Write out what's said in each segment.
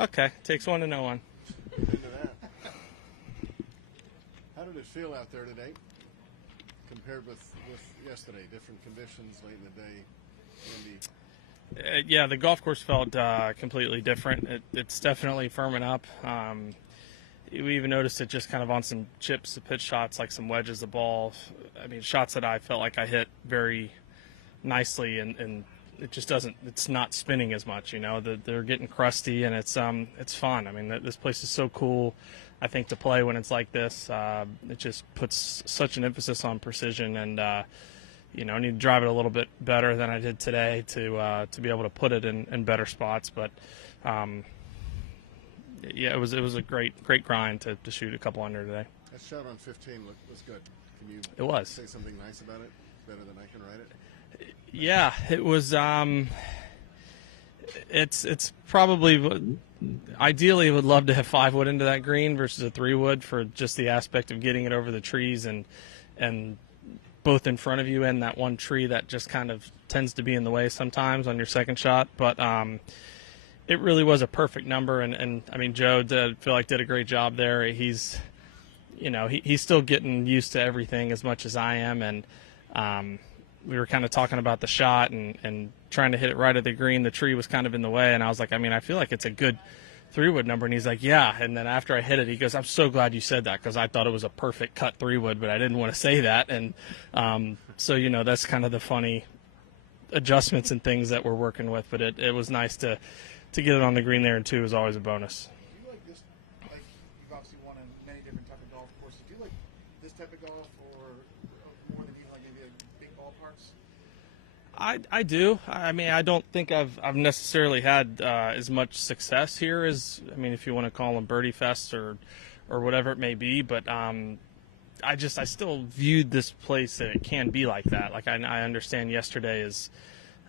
Okay, takes one to know one. Into that. How did it feel out there today compared with yesterday? Different conditions late in the day. Andy? Yeah, the golf course felt completely different. It's definitely firming up. We even noticed it just kind of on some chips, the pitch shots, like some wedges of ball. I mean, shots that I felt like I hit very nicely, and it just doesn't. It's not spinning as much, They're getting crusty, and it's fun. I mean, this place is so cool. I think to play when it's like this, it just puts such an emphasis on precision, and I need to drive it a little bit better than I did today to be able to put it in better spots. But yeah, it was a great grind to shoot a couple under today. That shot on 15 was good. Can you It was. say something nice about it? Better than I can write it? Yeah, it was. It's probably ideally would love to have 5-wood into that green versus a 3-wood for just the aspect of getting it over the trees and both in front of you and that one tree that just kind of tends to be in the way sometimes on your second shot. But it really was a perfect number, and I mean, Joe did a great job there. He's he's still getting used to everything as much as I am, and we were kind of talking about the shot and trying to hit it right at the green. The tree was kind of in the way, and I was like, I mean, I feel like it's a good 3-wood number. And he's like, yeah. And then after I hit it, he goes, I'm so glad you said that because I thought it was a perfect cut 3-wood, but I didn't want to say that. And so, that's kind of the funny adjustments and things that we're working with. But it was nice to get it on the green there, and 2 is always a bonus. Do you like this, like you've obviously won in many different type of golf courses, do you like this type of golf or more than even like maybe big ballparks? I do. I mean, I don't think I've necessarily had as much success here as, I mean, if you want to call them birdie fests or whatever it may be, but I still viewed this place that it can be like that. Like I understand yesterday is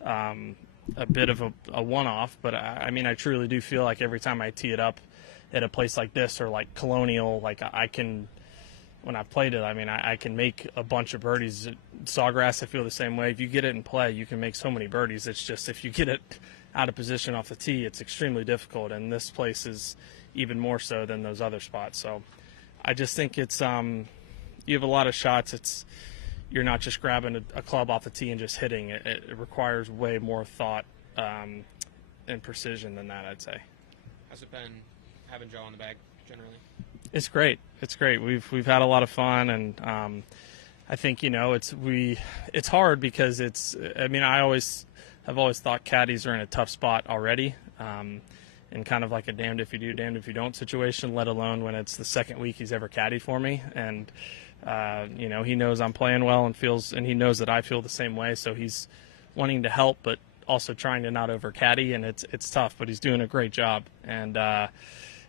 a bit of a one-off, but I mean, I truly do feel like every time I tee it up at a place like this or like Colonial, like I can, when I've played it, I mean, I can make a bunch of birdies. Sawgrass, I feel the same way. If you get it in play, you can make so many birdies. It's just if you get it out of position off the tee, it's extremely difficult, and this place is even more so than those other spots. So I just think it's you have a lot of shots. You're not just grabbing a club off the tee and just hitting it. It requires way more thought and precision than that, I'd say. How's it been having Joe on the bag generally? It's great. It's great. We've had a lot of fun, and I think it's hard because it's. I mean, I've always thought caddies are in a tough spot already, and kind of like a damned if you do, damned if you don't situation. Let alone when it's the second week he's ever caddied for me, and he knows I'm playing well and he knows that I feel the same way. So he's wanting to help, but also trying to not over caddy, and it's tough. But he's doing a great job, and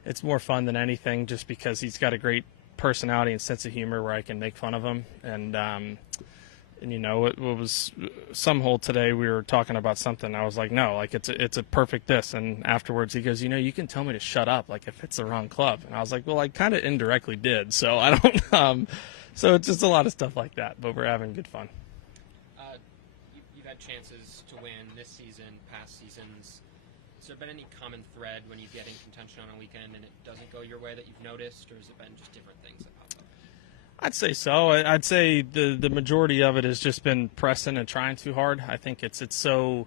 it's more fun than anything just because he's got a great personality and sense of humor where I can make fun of him. And it was some hole today we were talking about something. I was like, no, like it's a perfect this. And afterwards he goes, you can tell me to shut up, like if it's the wrong club. And I was like, well, I kind of indirectly did. So I don't, so it's just a lot of stuff like that, but we're having good fun. You've had chances to win this season, past seasons. Has there been any common thread when you get in contention on a weekend and it doesn't go your way that you've noticed, or has it been just different things that pop up? I'd say so. I'd say the majority of it has just been pressing and trying too hard. I think it's so.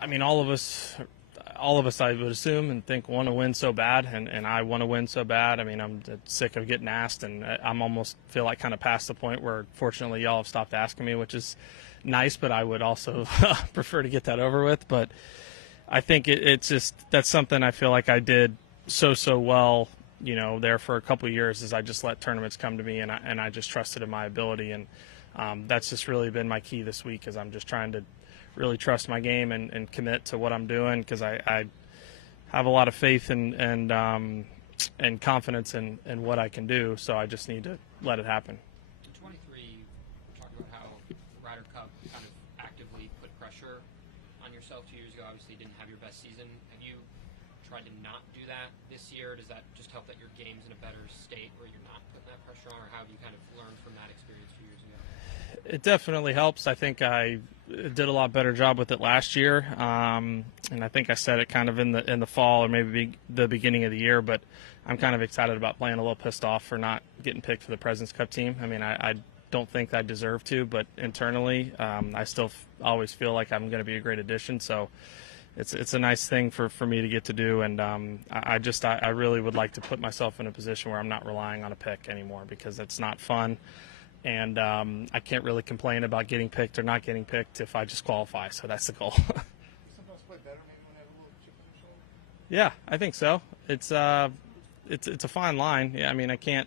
I mean, all of us, I would assume and think want to win so bad, and I want to win so bad. I mean, I'm sick of getting asked, and I'm almost feel like kind of past the point where, fortunately, y'all have stopped asking me, which is nice. But I would also prefer to get that over with. But I think it's just that's something I feel like I did so well, there for a couple of years, is I just let tournaments come to me and I just trusted in my ability, and that's just really been my key this week, is I'm just trying to really trust my game and commit to what I'm doing, because I have a lot of faith and confidence in what I can do, so I just need to let it happen. In 23, you talked about how the Ryder Cup kind of actively put pressure on yourself 2 years ago. Obviously, you didn't have your best season. Have you tried to not do that this year? Does that just help that your game's in a better state where you're not putting that pressure on, or how have you kind of learned from that experience a few years ago? It definitely helps. I think I did a lot better job with it last year, and I think I said it kind of in the fall or maybe the beginning of the year. But I'm kind of excited about playing. A little pissed off for not getting picked for the President's Cup team. I mean, I don't think I deserve to, but internally, I still always feel like I'm going to be a great addition. So it's a nice thing for me to get to do, and I really would like to put myself in a position where I'm not relying on a pick anymore, because it's not fun. And I can't really complain about getting picked or not getting picked if I just qualify. So that's the goal. You sometimes play better maybe when you have a little chip on your shoulder? Yeah, I think so. It's a fine line. Yeah, I mean, I can't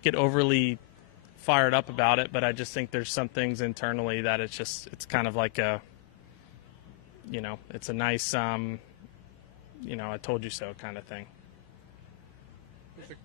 get overly fired up about it, but I just think there's some things internally that it's kind of like it's a nice, I told you so kind of thing. Is the